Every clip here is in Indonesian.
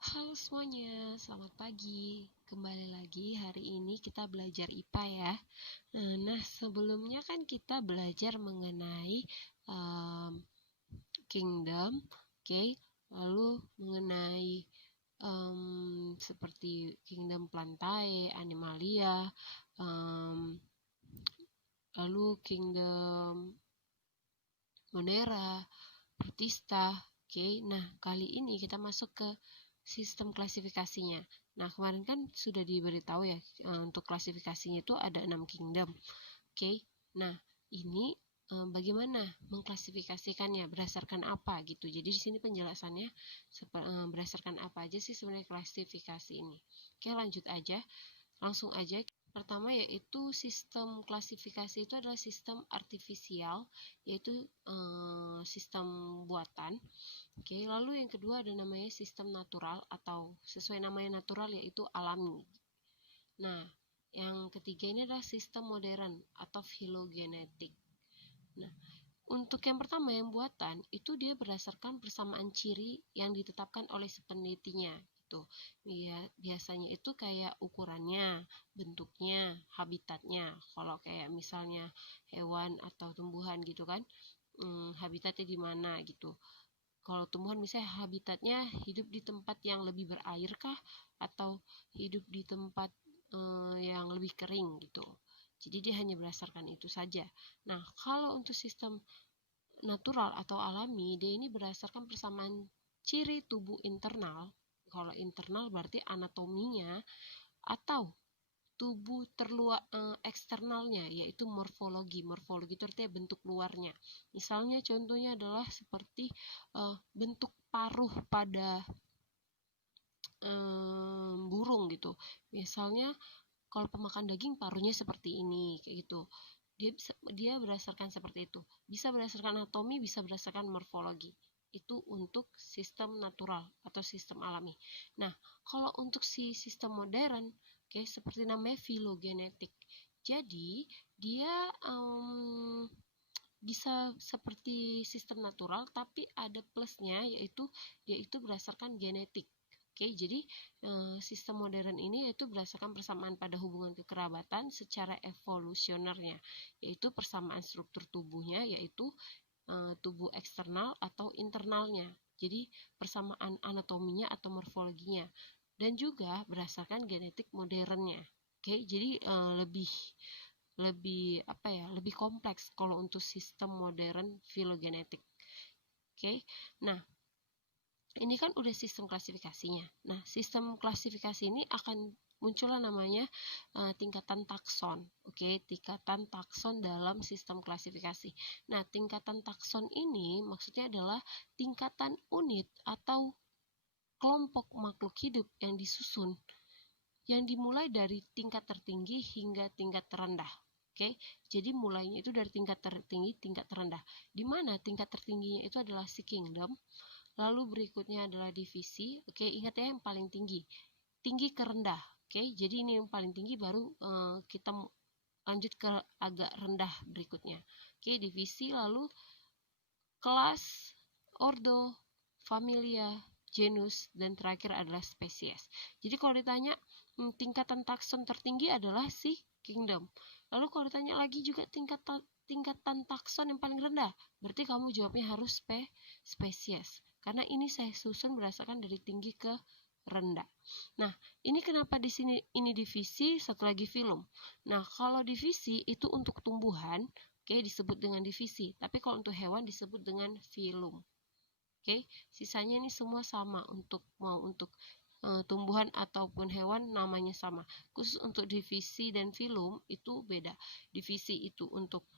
Halo semuanya, selamat pagi. Kembali lagi hari ini kita belajar IPA ya. Nah, sebelumnya kan kita belajar mengenai kingdom, oke? Lalu mengenai seperti kingdom Plantae, Animalia, lalu kingdom Monera, Protista, oke? Nah, kali ini kita masuk ke sistem klasifikasinya. Nah, kemarin kan sudah diberitahu ya, untuk klasifikasinya itu ada 6 kingdom. Oke. Nah, ini bagaimana mengklasifikasikannya, berdasarkan apa gitu. Jadi di sini penjelasannya berdasarkan apa aja sih sebenarnya klasifikasi ini. Oke, lanjut aja. Langsung aja. Pertama yaitu sistem klasifikasi itu adalah sistem artifisial, yaitu sistem buatan. Oke, lalu yang kedua ada namanya sistem natural atau sesuai namanya natural yaitu alami. Nah, yang ketiga ini adalah sistem modern atau filogenetik. Nah, untuk yang pertama yang buatan itu dia berdasarkan persamaan ciri yang ditetapkan oleh si penelitinya gitu. Ya, biasanya itu kayak ukurannya, bentuknya, habitatnya. Kalau kayak misalnya hewan atau tumbuhan gitu kan, habitatnya di mana gitu. Kalau tumbuhan misalnya habitatnya hidup di tempat yang lebih berair kah atau hidup di tempat yang lebih kering gitu. Jadi dia hanya berdasarkan itu saja. Nah, kalau untuk sistem natural atau alami, dia ini berdasarkan persamaan ciri tubuh internal. Kalau internal berarti anatominya, atau tubuh terluar eksternalnya, yaitu morfologi. Morfologi itu artinya bentuk luarnya. Misalnya contohnya adalah seperti bentuk paruh pada burung gitu. Misalnya kalau pemakan daging paruhnya seperti ini kayak gitu. Dia berdasarkan seperti itu. Bisa berdasarkan anatomi, bisa berdasarkan morfologi. Itu untuk sistem natural atau sistem alami. Nah, kalau untuk si sistem modern, oke, seperti namanya filogenetik. Jadi, dia bisa seperti sistem natural, tapi ada plusnya, yaitu dia itu berdasarkan genetik. Oke, jadi sistem modern ini yaitu berdasarkan persamaan pada hubungan kekerabatan secara evolusionernya, yaitu persamaan struktur tubuhnya, yaitu tubuh eksternal atau internalnya. Jadi persamaan anatominya atau morfologinya, dan juga berdasarkan genetik modernnya. Oke, jadi lebih kompleks kalau untuk sistem modern filogenetik. Oke, nah ini kan udah sistem klasifikasinya. Nah, sistem klasifikasi ini akan muncullah namanya tingkatan takson. Oke, tingkatan takson dalam sistem klasifikasi. Nah, tingkatan takson ini maksudnya adalah tingkatan unit atau kelompok makhluk hidup yang disusun, yang dimulai dari tingkat tertinggi hingga tingkat terendah. Oke, jadi mulainya itu dari tingkat tertinggi, tingkat terendah. Di mana tingkat tertingginya itu adalah si kingdom, lalu berikutnya adalah divisi. Oke, ingat ya yang paling tinggi, tinggi ke rendah. Oke, jadi ini yang paling tinggi, baru kita lanjut ke agak rendah berikutnya. Oke, divisi, lalu kelas, ordo, familia, genus, dan terakhir adalah spesies. Jadi kalau ditanya tingkatan takson tertinggi adalah si kingdom. Lalu kalau ditanya lagi juga tingkatan takson yang paling rendah, berarti kamu jawabnya harus spesies. Karena ini saya susun berdasarkan dari tinggi ke rendah. Nah, ini kenapa di sini ini divisi, satu lagi filum. Nah, kalau divisi itu untuk tumbuhan, oke, disebut dengan divisi. Tapi kalau untuk hewan disebut dengan filum. Oke, sisanya ini semua sama, untuk tumbuhan ataupun hewan namanya sama. Khusus untuk divisi dan filum itu beda. Divisi itu untuk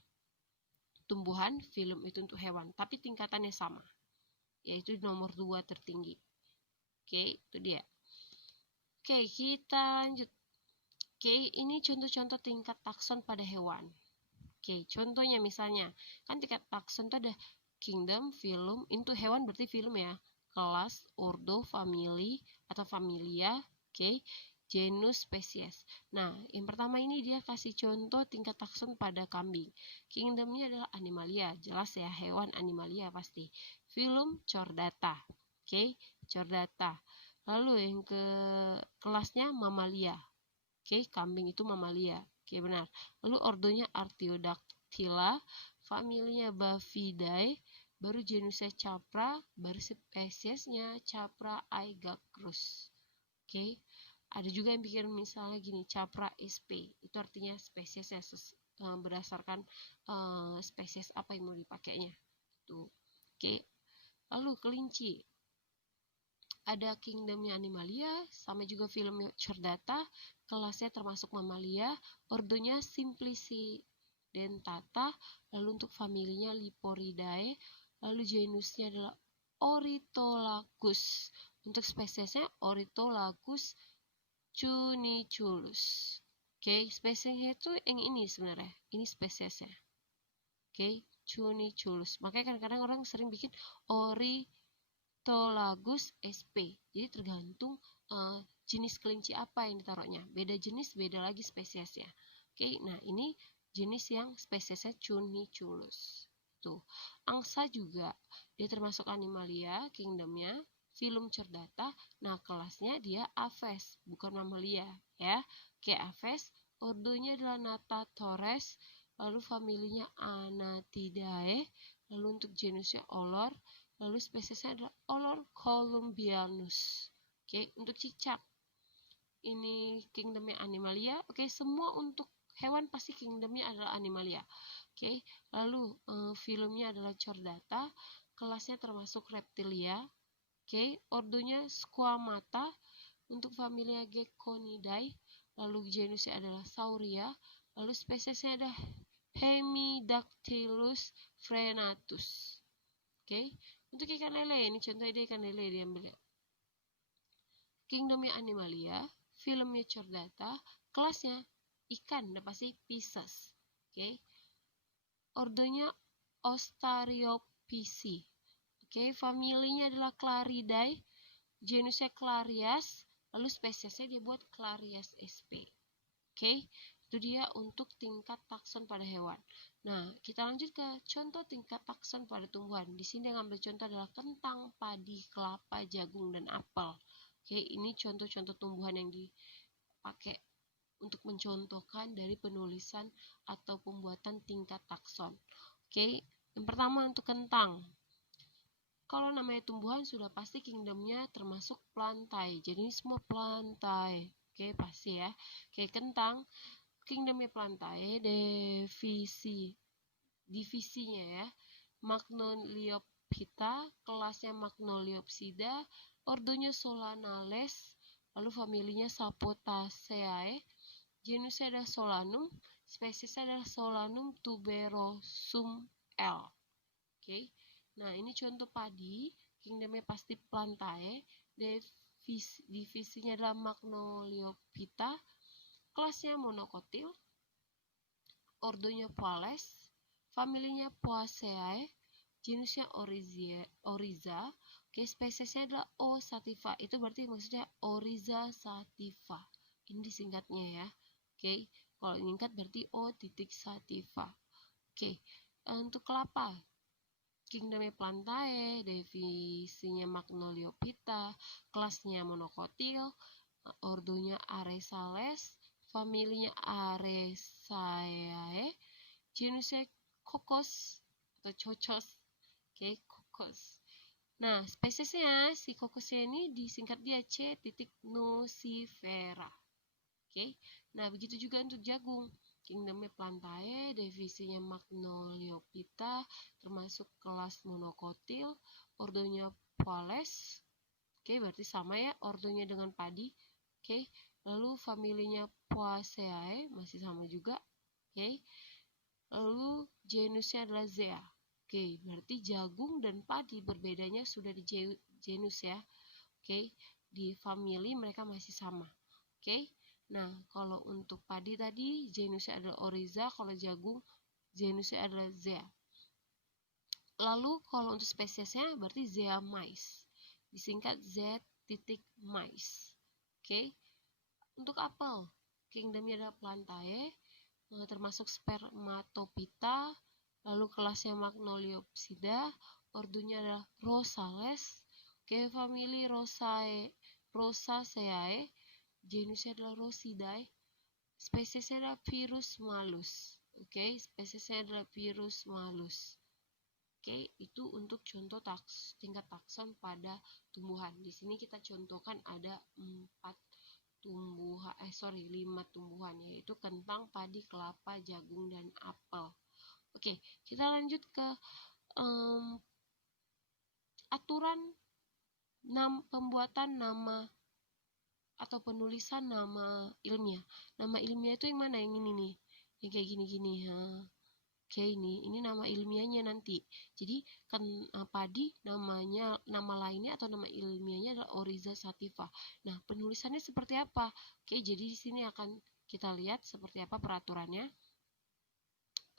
tumbuhan, filum itu untuk hewan, tapi tingkatannya sama, yaitu nomor 2 tertinggi. Oke, itu dia. Oke, kita lanjut. Oke, ini contoh-contoh tingkat takson pada hewan. Oke, contohnya misalnya, kan tingkat takson itu ada kingdom, filum, untuk hewan berarti filum ya, kelas, ordo, family atau familia, oke, genus, spesies. Nah, yang pertama ini dia kasih contoh tingkat takson pada kambing. Kingdomnya adalah animalia, jelas ya, hewan animalia pasti. Filum, chordata, oke, chordata. Lalu yang ke kelasnya mamalia. Oke, kambing itu mamalia. Oke, benar. Lalu ordonya Artiodactyla, familinya Bavidae, baru genusnya Capra, baru spesiesnya Capra aegagrus. Oke. Ada juga yang pikir misalnya gini, Capra sp, itu artinya spesiesnya berdasarkan spesies apa yang mau dipakainya. Tuh. Oke. Lalu kelinci. Ada kingdomnya Animalia, sama juga filmnya Chordata, kelasnya termasuk mamalia, ordonya Simplicidentata, lalu untuk familinya Liporidae, lalu genusnya adalah Ornitholagus. Untuk spesiesnya Ornitholagus cuniculus. Oke, spesiesnya itu yang ini sebenarnya, ini spesiesnya. Oke, cuniculus. Makanya kadang-kadang orang sering bikin Ornitholagus sp. Jadi tergantung jenis kelinci apa yang ditaruhnya. Beda jenis, beda lagi spesiesnya. Oke, nah ini jenis yang spesiesnya Cuniculus. Tuh, angsa juga dia termasuk Animalia, kingdomnya, filum Chordata. Nah, kelasnya dia Aves, bukan Mamalia ya. Oke, Aves, ordonya adalah Natatores, lalu familinya Anatidae, lalu untuk genusnya Olor, lalu spesiesnya adalah Olor columbianus. Oke, untuk cicak ini kingdomnya Animalia. Oke, semua untuk hewan pasti kingdomnya adalah Animalia. Oke, lalu filmnya adalah Chordata, kelasnya termasuk Reptilia. Oke, ordonya Squamata, untuk familia Geckonidae, lalu genusnya adalah Sauria, lalu spesiesnya adalah Hemidactylus frenatus. Oke, untuk ikan lele, ini contoh ide ikan lele diambil. Kingdomnya Animalia, filmnya Chordata, kelasnya ikan, udah pasti Pisces. Oke, ordonya Ostariophysi. Oke, familinya adalah Claridae, genusnya Clarias, lalu spesiesnya dia buat Clarias sp. Oke, itu dia untuk tingkat takson pada hewan. Nah, kita lanjut ke contoh tingkat takson pada tumbuhan. Di sini yang ambil contoh adalah kentang, padi, kelapa, jagung, dan apel. Oke, ini contoh-contoh tumbuhan yang dipakai untuk mencontohkan dari penulisan atau pembuatan tingkat takson. Oke, yang pertama untuk kentang. Kalau namanya tumbuhan sudah pasti kingdomnya termasuk plantae. Jadi ini semua plantae. Oke, pasti ya. Oke, kentang. Kingdomnya plantae, divisinya ya, Magnoliophyta, kelasnya Magnoliopsida, ordonya Solanales, lalu familinya Sapotaceae, genusnya adalah Solanum, spesiesnya adalah Solanum tuberosum L. Oke, nah ini contoh padi, kingdomnya pasti plantae, divisinya adalah Magnoliophyta, kelasnya monokotil, ordonya Poales, familinya Poaceae, genusnya Oryza, oke, spesiesnya adalah O sativa, itu berarti maksudnya Oryza sativa, ini disingkatnya ya. Oke, kalau disingkat berarti O titik sativa. Oke, untuk kelapa, kingdomnya plantae, divisinya Magnoliophyta, kelasnya monokotil, ordonya Aresales, familinya Aresaeae, genusnya Cocos atau Cocos. Oke, Cocos. Nah, spesiesnya si Cocosnya ini disingkat dia C titik nucifera. Oke, nah begitu juga untuk jagung. Kingdomnya plantae, divisinya Magnoliophyta, termasuk kelas monokotil, ordonya Poales. Oke, berarti sama ya ordonya dengan padi. Oke, lalu familinya Poaceae masih sama juga. Oke, lalu genusnya adalah Zea. Oke, berarti jagung dan padi berbedanya sudah di genus ya. Oke, di famili mereka masih sama. Oke, nah kalau untuk padi tadi genusnya adalah Oryza, kalau jagung genusnya adalah Zea. Lalu kalau untuk spesiesnya berarti Zea mais, disingkat Z titik mais. Oke, untuk apel, kingdomnya adalah plantae, termasuk Spermatophyta, lalu kelasnya Magnoliopsida, ordonya adalah Rosales, oke, famili Rosae, Rosaceae, genusnya adalah Rosidae, spesiesnya adalah Virus malus. Oke, spesiesnya adalah Virus malus. Oke, itu untuk contoh tingkat takson pada tumbuhan. Di sini kita contohkan ada 5 tumbuhan, yaitu kentang, padi, kelapa, jagung, dan apel. Oke, kita lanjut ke aturan pembuatan nama atau penulisan nama ilmiah. Nama ilmiah itu yang mana? Yang ini nih, yang kayak gini-gini. Oke, ini nama ilmiahnya nanti. Jadi kan padi nama lainnya atau nama ilmiahnya adalah Oryza sativa. Nah, penulisannya seperti apa? Oke, jadi di sini akan kita lihat seperti apa peraturannya.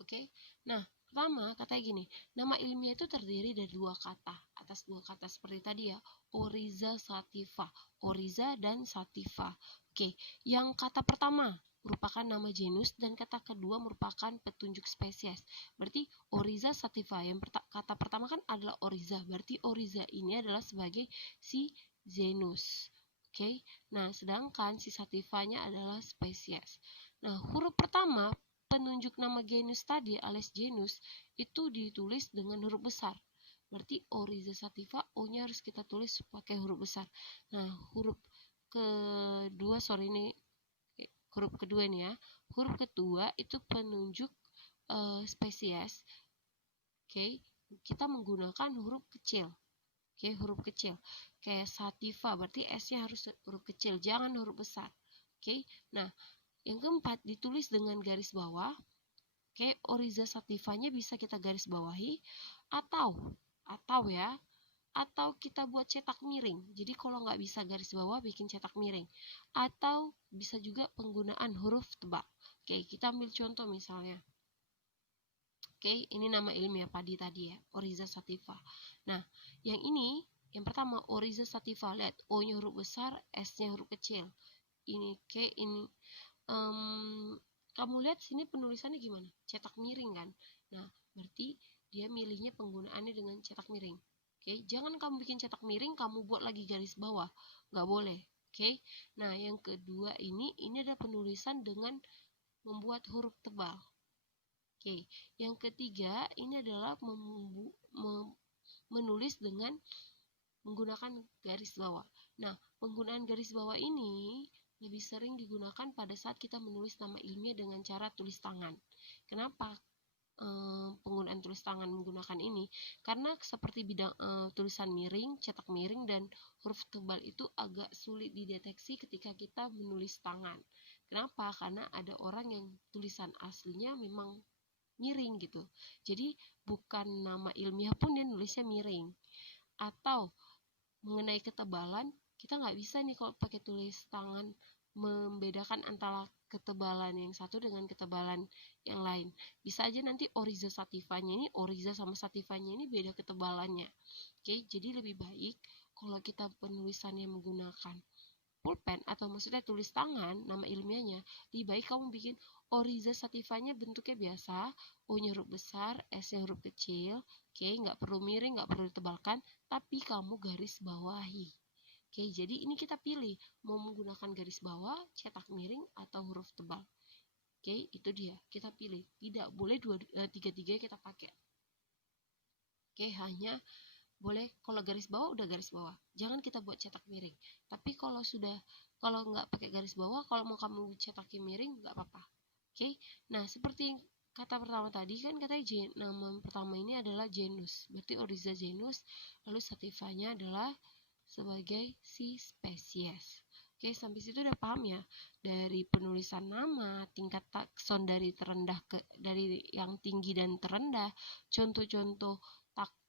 Oke. Nah, pertama katanya gini, nama ilmiah itu terdiri dari 2 kata. Atas 2 kata seperti tadi ya, Oryza sativa. Oryza dan sativa. Oke, yang kata pertama merupakan nama genus dan kata kedua merupakan petunjuk spesies. Berarti Oryza sativa, yang kata pertama kan adalah Oryza. Berarti Oryza ini adalah sebagai si genus. Oke. Nah, sedangkan si sativanya adalah spesies. Nah, huruf pertama penunjuk nama genus tadi alias genus itu ditulis dengan huruf besar. Berarti Oryza sativa O-nya harus kita tulis pakai huruf besar. Nah, huruf kedua nih ya. Huruf kedua itu penunjuk spesies. Oke, kita menggunakan huruf kecil. Oke, huruf kecil. Kayak sativa, berarti S-nya harus huruf kecil, jangan huruf besar. Oke, nah yang keempat ditulis dengan garis bawah. Oke, Oryza sativanya bisa kita garis bawahi atau kita buat cetak miring. Jadi kalau nggak bisa garis bawah, bikin cetak miring. Atau bisa juga penggunaan huruf tebal. Oke, kita ambil contoh misalnya. Oke, ini nama ilmiah padi tadi ya, Oryza sativa. Nah, yang ini, yang pertama Oryza sativa, lihat O-nya huruf besar, S-nya huruf kecil. Ini kamu lihat sini penulisannya gimana? Cetak miring kan? Nah, berarti dia milihnya penggunaannya dengan cetak miring. Oke, jangan kamu bikin cetak miring, kamu buat lagi garis bawah. Nggak boleh. Oke, nah yang kedua ini ada penulisan dengan membuat huruf tebal. Oke, yang ketiga ini adalah menulis dengan menggunakan garis bawah. Nah, penggunaan garis bawah ini lebih sering digunakan pada saat kita menulis nama ilmiah dengan cara tulis tangan. Kenapa penggunaan tulis tangan menggunakan ini? Karena seperti bidang tulisan miring, cetak miring, dan huruf tebal itu agak sulit dideteksi ketika kita menulis tangan. Kenapa? Karena ada orang yang tulisan aslinya memang miring gitu. Jadi bukan nama ilmiah pun dia nulisnya miring. Atau mengenai ketebalan, kita nggak bisa nih kalau pakai tulis tangan membedakan antara ketebalan yang satu dengan ketebalan yang lain. Bisa aja nanti Oryza sativanya ini, Oryza sama sativanya ini beda ketebalannya. Oke, jadi lebih baik kalau kita penulisannya menggunakan pulpen atau maksudnya tulis tangan, nama ilmiahnya, lebih baik kamu bikin Oryza sativanya bentuknya biasa, O-nya huruf besar, S-nya huruf kecil. Oke, nggak perlu miring, nggak perlu ditebalkan, tapi kamu garis bawahi. Oke, jadi ini kita pilih mau menggunakan garis bawah, cetak miring, atau huruf tebal. Oke, itu dia. Kita pilih. Tidak boleh tiga-tiga kita pakai. Oke, hanya boleh kalau garis bawah udah garis bawah. Jangan kita buat cetak miring. Tapi kalau nggak pakai garis bawah, kalau mau kamu cetakin miring nggak apa-apa. Oke, nah seperti kata pertama tadi kan katanya nama pertama ini adalah genus. Berarti Oryza genus, lalu sativanya adalah sebagai si spesies. Oke, sampai situ udah paham ya? Dari penulisan nama, tingkat takson dari yang tinggi dan terendah, contoh-contoh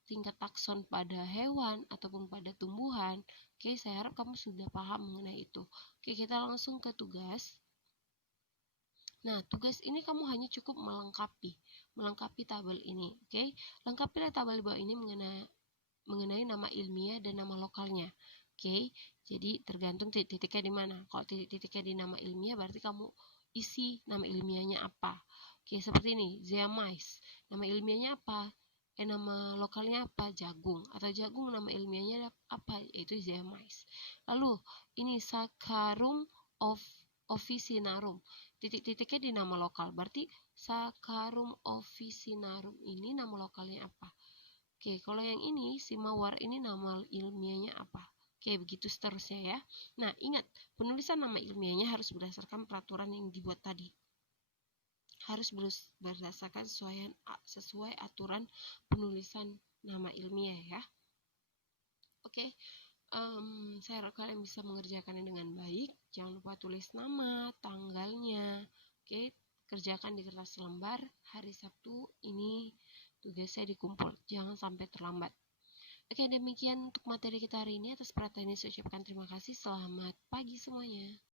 tingkat takson pada hewan ataupun pada tumbuhan. Oke, saya harap kamu sudah paham mengenai itu. Oke, kita langsung ke tugas. Nah, tugas ini kamu hanya cukup melengkapi tabel ini. Oke, lengkapilah tabel bawah ini mengenai nama ilmiah dan nama lokalnya. Oke, jadi tergantung titik-titiknya di mana. Kalau titik-titiknya di nama ilmiah, berarti kamu isi nama ilmiahnya apa. Oke, seperti ini, Zeamys. Nama ilmiahnya apa? nama lokalnya apa? Jagung. Atau jagung nama ilmiahnya apa? Yaitu Zeamyce. Lalu ini Saccharum officinarum. Titik-titiknya di nama lokal. Berarti Saccharum officinarum ini nama lokalnya apa? Oke, kalau yang ini si mawar ini nama ilmiahnya apa? Oke, begitu seterusnya ya. Nah, ingat, penulisan nama ilmiahnya harus berdasarkan peraturan yang dibuat tadi. Harus berdasarkan sesuai aturan penulisan nama ilmiah ya. Oke, saya harap kalian bisa mengerjakannya dengan baik. Jangan lupa tulis nama, tanggalnya. Oke, kerjakan di kertas lembar. Hari Sabtu ini tugasnya dikumpul. Jangan sampai terlambat. Oke, demikian untuk materi kita hari ini. Atas perhatiannya saya ucapkan terima kasih. Selamat pagi semuanya.